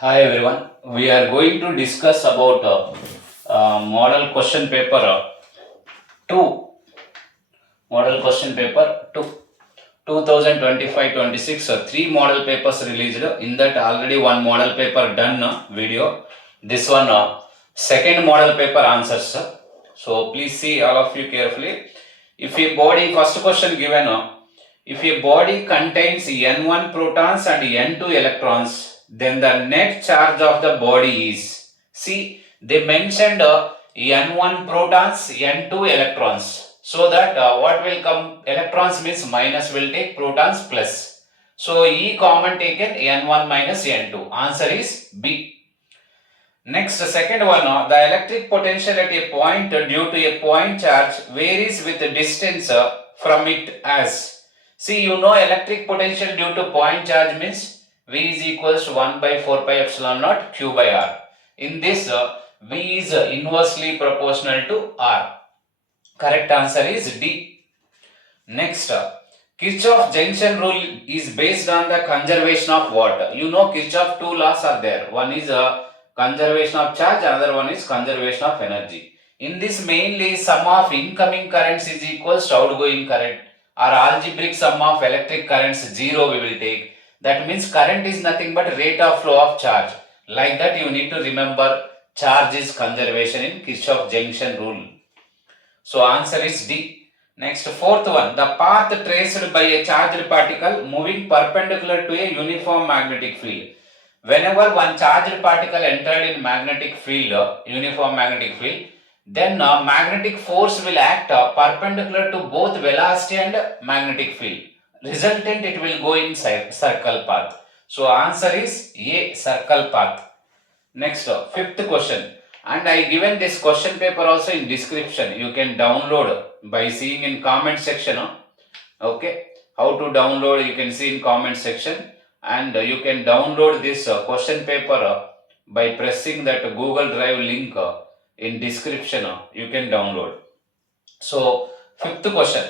Hi everyone. We are going to discuss about model question paper 2. Model question paper 2. 2025-26. Three model papers released. In that already one model paper done video. This one second model paper answers. So please see all of you carefully. If a body, first question given, if a body contains N1 protons and N2 electrons, then the net charge of the body is, see, they mentioned N1 protons, N2 electrons. So that what will come, electrons means minus will take, protons plus. So E common taken, N1 minus N2. Answer is B. Next, second one, the electric potential at a point due to a point charge varies with the distance from it as. See, you know electric potential due to point charge means V is equals to 1 by 4 pi epsilon naught Q by R. In this, V is inversely proportional to R. Correct answer is D. Next, Kirchhoff junction rule is based on the conservation of what? You know Kirchhoff two laws are there. One is conservation of charge, another one is conservation of energy. In this mainly sum of incoming currents is equals to outgoing current, or algebraic sum of electric currents 0 we will take. That means current is nothing but rate of flow of charge. Like that you need to remember charge is conservation in Kirchhoff junction rule. So answer is D. Next, fourth one, the path traced by a charged particle moving perpendicular to a uniform magnetic field. Whenever one charged particle entered in magnetic field, uniform magnetic field, then magnetic force will act perpendicular to both velocity and magnetic field. Resultant, it will go in circle path. So answer is A, circle path. Next, fifth question. And I given this question paper also in description. You can download by seeing in comment section. Okay, how to download you can see in comment section, and you can download this question paper by pressing that Google Drive link in description. You can download. So fifth question,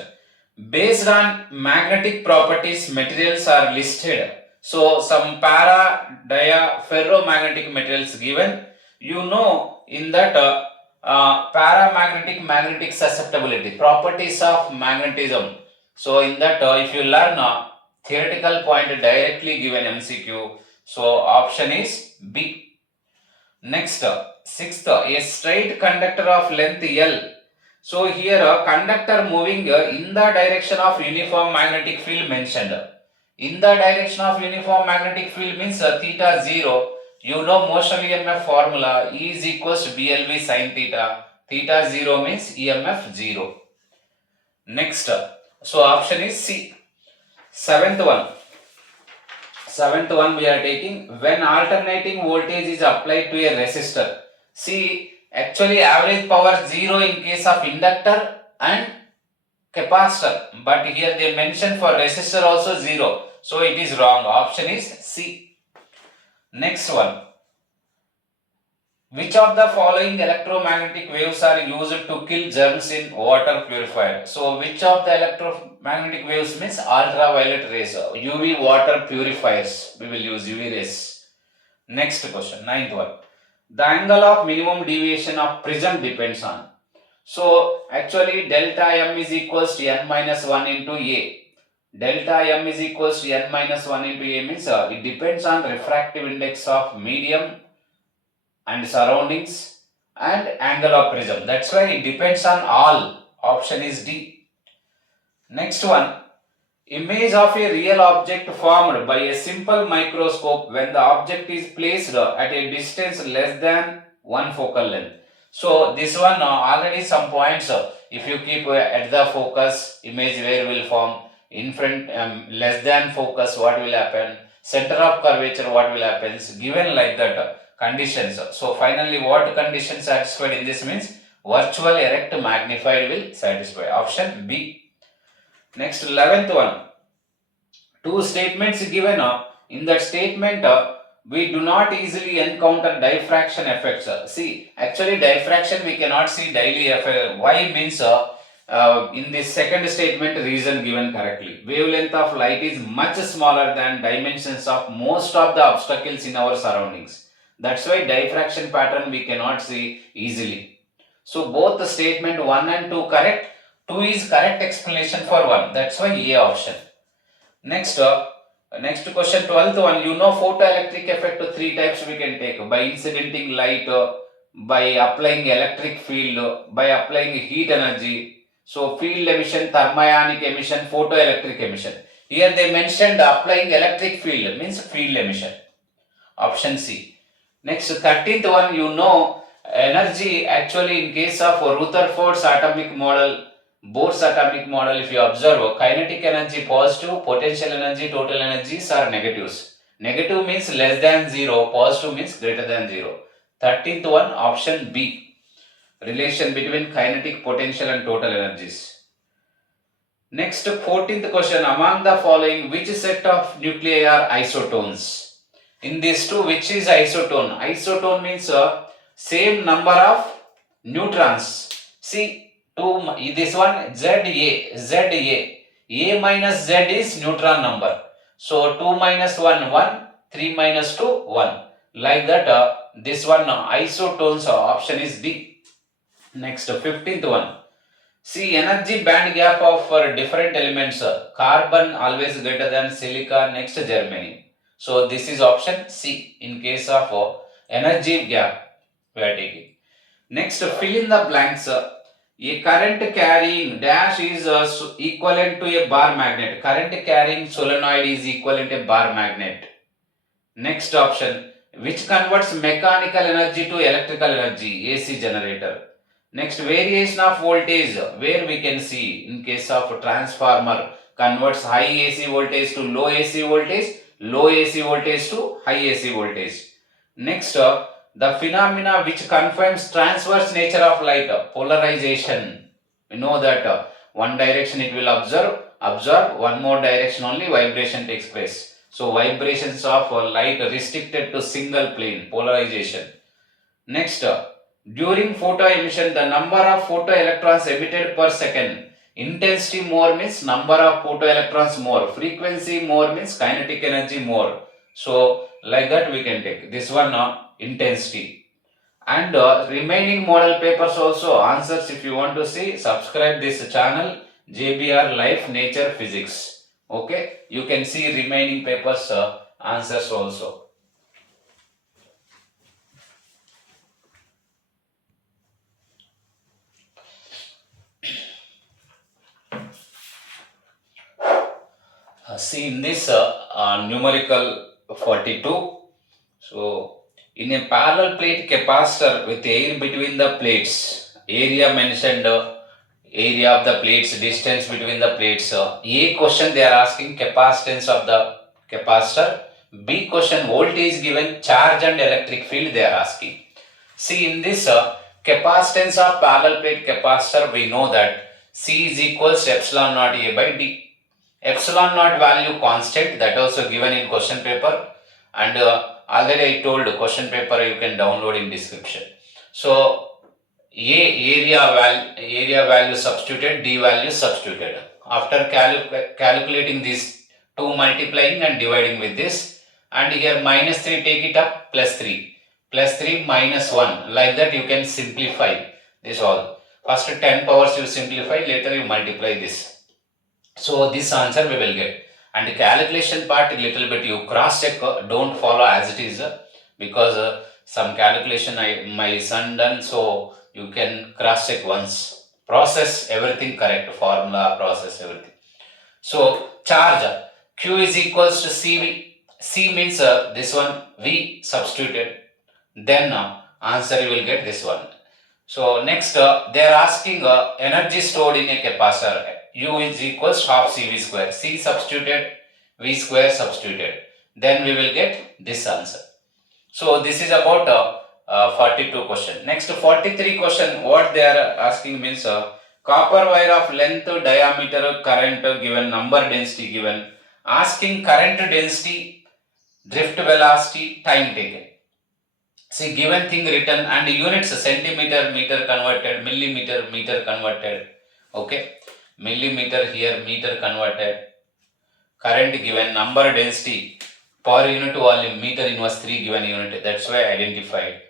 based on magnetic properties materials are listed. So some para, dia, ferromagnetic materials given. You know in that paramagnetic magnetic susceptibility, properties of magnetism. So in that if you learn theoretical point directly given MCQ. So option is B. Next, sixth, a straight conductor of length L. So here a conductor moving in the direction of uniform magnetic field mentioned. In the direction of uniform magnetic field means theta 0. You know motion EMF formula, E is equals to BLV sin theta. Theta 0 means EMF 0. Next, so option is C. Seventh one. Seventh one we are taking, when alternating voltage is applied to a resistor. See, actually average power 0 in case of inductor and capacitor, but here they mention for resistor also 0. So it is wrong. Option is C. Next one. Which of the following electromagnetic waves are used to kill germs in water purifier? So which of the electromagnetic waves means ultraviolet rays, UV water purifiers, we will use UV rays. Next question, ninth one. The angle of minimum deviation of prism depends on. So actually delta m is equals to n minus 1 into A. Delta m is equals to n minus 1 into A means it depends on refractive index of medium and surroundings and angle of prism. That's why it depends on all. Option is D. Next one, image of a real object formed by a simple microscope when the object is placed at a distance less than one focal length. So this one already some points. If you keep at the focus, image where will form, in front less than focus, what will happen, center of curvature, what will happen, given like that conditions. So finally what condition satisfied in this means virtual erect magnified will satisfy. Option B. Next, 11th one. Two statements given. In that statement, we do not easily encounter diffraction effects. See, actually diffraction we cannot see daily effect. Why means in the second statement, reason given correctly. Wavelength of light is much smaller than dimensions of most of the obstacles in our surroundings. That's why diffraction pattern we cannot see easily. So both the statement 1 and 2 correct. 2 is correct explanation for 1. That's why A option. Next, next question, 12th one. You know photoelectric effect, three types we can take: by incidenting light, by applying electric field, by applying heat energy. So field emission, thermionic emission, photoelectric emission. Here they mentioned applying electric field means field emission. Option C. Next, 13th one, you know energy actually in case of Rutherford's atomic model, Bohr's atomic model, if you observe, kinetic energy positive, potential energy, total energies are negatives. Negative means less than 0, positive means greater than 0. 13th one, option B. Relation between kinetic, potential and total energies. Next, 14th question. Among the following, which set of nuclei are isotones? In these two, which is isotone? Isotone means same number of neutrons. See, this one A minus Z is neutron number. So 2 minus 1, 1, 3 minus 2, 1. Like that, this one isotones option is D. Next, 15th one. See, energy band gap of for different elements. Carbon always greater than silica, next germanium. So this is option C in case of energy gap we are taking. Next, fill in the blanks. A current carrying dash is equivalent to a bar magnet. Current carrying solenoid is equivalent to a bar magnet. Next option, which converts mechanical energy to electrical energy, AC generator. Next, variation of voltage, where we can see in case of transformer converts high AC voltage to low AC voltage, low AC voltage to high AC voltage. Next, the phenomena which confirms transverse nature of light, polarization. We know that one direction it will absorb, one more direction only vibration takes place. So vibrations of light restricted to single plane, polarization. Next, during photo emission, the number of photoelectrons emitted per second. Intensity more means number of photoelectrons more. Frequency more means kinetic energy more. So like that we can take this one intensity. And remaining model papers also answers, if you want to see, subscribe this channel JBR Life Nature Physics. Okay, you can see remaining papers answers also. See in this numerical 42. So in a parallel plate capacitor with air between the plates, area mentioned, area of the plates, distance between the plates. A question they are asking capacitance of the capacitor. B question voltage given, charge and electric field they are asking. See in this capacitance of parallel plate capacitor, we know that C is equals to epsilon naught A by D. Epsilon naught value constant, that also given in question paper, and already I told question paper you can download in description. So area value substituted, D value substituted. After calculating these two, multiplying and dividing with this, and here minus 3 take it up, plus 3 minus 1, like that you can simplify this all. First 10 powers you simplify, later you multiply this. So this answer we will get. And the calculation part little bit you cross check, don't follow as it is, because some calculation my son done, so you can cross check once. Process everything correct, formula, process everything. So charge Q is equals to CV. C means this one V substituted. Then answer you will get this one. So next they are asking energy stored in a capacitor. U is equals half CV square. C substituted, V square substituted. Then we will get this answer. So this is about 42 question. Next 43 question, what they are asking means copper wire of length, diameter, current given, number density given, asking current density, drift velocity, time taken. See given thing written and units centimeter, meter converted, millimeter, meter converted. Okay, millimeter here, meter converted, current given, number density per unit volume, meter inverse 3 given unit, that's why identified.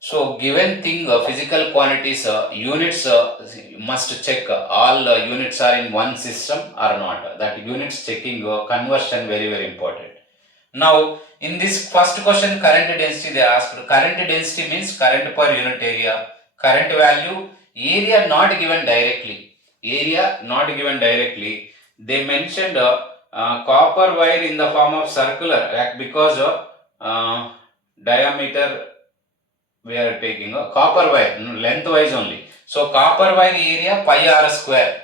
So given thing, physical quantities, units must check all units are in one system or not. That units checking conversion very important. Now in this first question, current density they asked. Current density means current per unit area. Current value, area not given directly. Area not given directly. They mentioned copper wire in the form of circular, because diameter we are taking a copper wire lengthwise only. So copper wire area pi r square.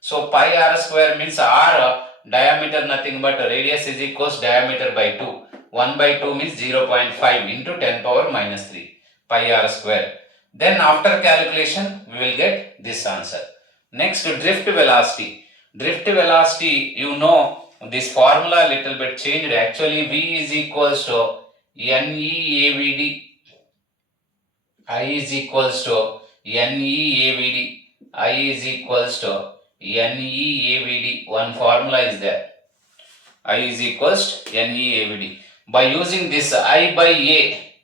So pi r square means r diameter nothing but radius is equals diameter by 2. 1 by 2 means 0.5 into 10 power minus 3 pi r square. Then after calculation we will get this answer. Next, drift velocity. Drift velocity, you know this formula little bit changed. Actually v is equals to NEAVD. I is equals to NEAVD. I is equals to NEAVD. One formula is there. I is equals to NEAVD. By using this I by A,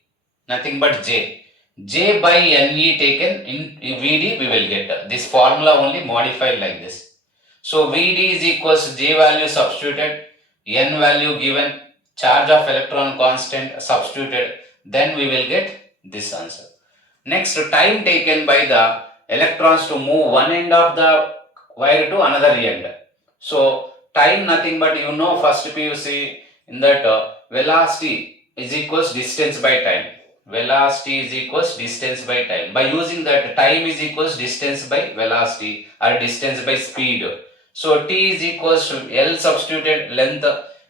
nothing but J. J by NE taken in VD, we will get this formula only modified like this. So VD is equals to J value substituted, N value given, charge of electron constant substituted, then we will get this answer. Next, time taken by the electrons to move one end of the wire to another end. So, time nothing but you know first PUC in that velocity is equals distance by time. Velocity is equals distance by time. By using that, time is equals distance by velocity or distance by speed. So, T is equals to L substituted length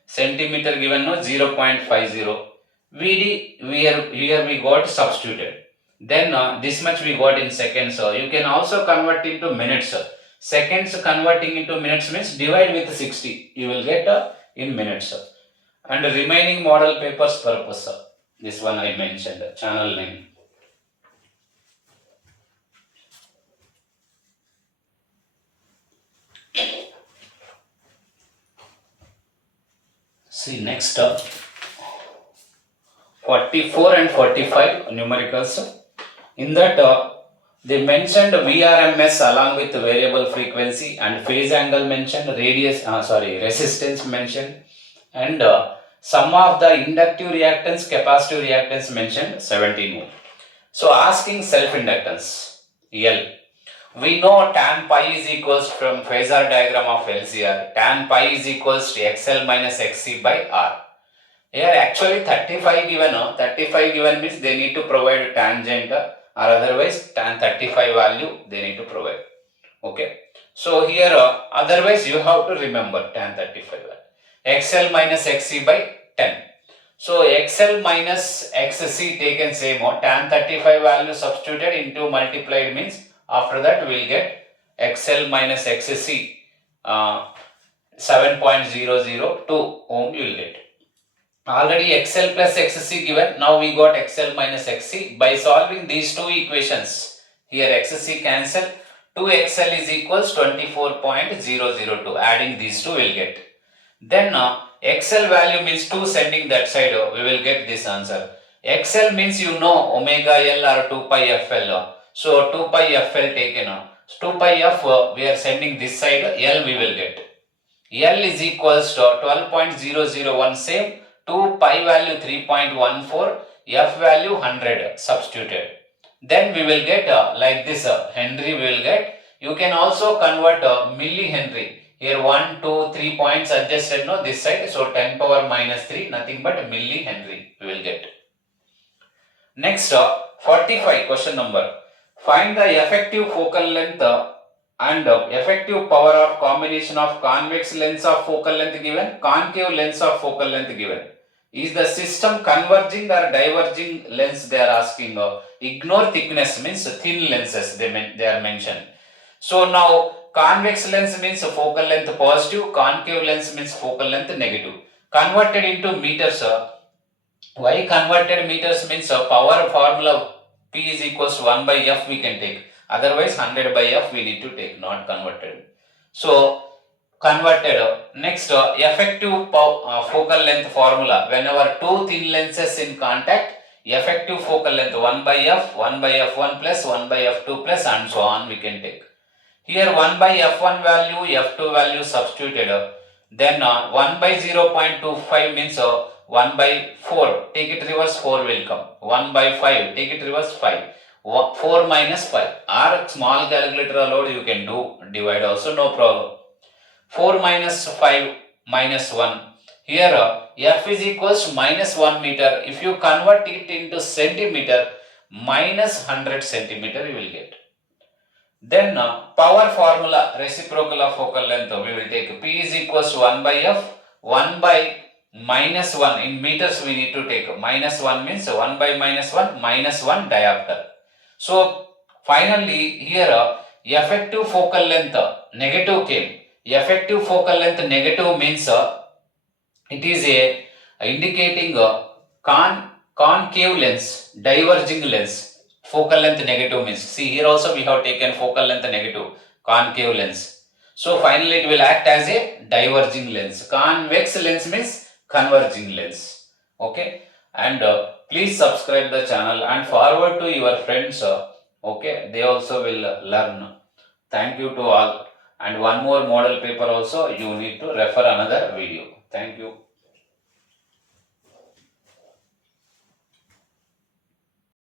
centimeter given no 0.50. VD here we got substituted. Then this much we got in seconds. So you can also convert into minutes. Seconds converting into minutes means divide with 60. You will get in minutes. And remaining model papers purpose. This one I mentioned. Channel name. See next 44 and 45 numericals. In that they mentioned VRMS along with variable frequency and phase angle mentioned, resistance mentioned, and some of the inductive reactance, capacitive reactance mentioned 17 ohm. So asking self-inductance L. We know tan pi is equals from phasor diagram of LCR. Tan pi is equals to XL minus XC by R. Here actually 35 given, 35 given means they need to provide tangent or otherwise tan 35 value they need to provide. Okay. So here otherwise you have to remember tan 35 value. XL minus XC by 10. So XL minus XC taken same tan 35 value substituted into multiplied means after that we will get XL minus XC 7.002 ohm you will get. Already XL plus XC given, now we got XL minus XC. By solving these two equations, here XC cancel, 2XL is equals 24.002, adding these two will get. Then XL value means 2 sending that side, we will get this answer. XL means you know omega L or 2 pi FL, so 2 pi FL taken, 2 pi F we are sending this side, L we will get. L is equals to 12.001 same, 2 pi value 3.14, F value 100 substituted. Then we will get like this Henry we will get. You can also convert millihenry. Here 1, 2, 3 points adjusted no this side. So 10 power minus 3 nothing but millihenry we will get. Next 45 question number. Find the effective focal length and effective power of combination of convex lengths of focal length given, concave lengths of focal length given. Is the system converging or diverging lengths they are asking. Ignore thickness means thin lenses they are mentioned. So now convex lens means focal length positive, concave lens means focal length negative. Converted into meters. Why converted meters means power formula P is equals to 1 by F we can take. Otherwise 100 by f we need to take, not converted. So converted. Next, effective focal length formula. Whenever two thin lenses in contact, effective focal length 1 by f, 1 by f1 plus 1 by f2 plus and so on we can take. Here 1 by f1 value, f2 value substituted. Then 1 by 0.25 means 1 by 4. Take it reverse, 4 will come. 1 by 5, take it reverse, 5. 4 minus 5. Or small calculator allowed, you can do divide also, no problem. 4 minus 5 minus 1. Here f is equals to minus 1 meter. If you convert it into centimeter, minus 100 centimeter you will get. Then power formula, reciprocal of focal length, we will take P is equals to 1 by F, 1 by minus 1. In meters we need to take minus 1 means 1 by minus 1 minus 1 diopter. So finally here effective focal length negative came. Effective focal length negative means it is a indicating concave lens, diverging lens. Focal length negative means, see here also we have taken focal length negative, concave lens. So finally it will act as a diverging lens. Convex lens means converging lens. Okay, and please subscribe the channel and forward to your friends. Okay, they also will learn. Thank you to all. And one more model paper also, you need to refer another video. Thank you.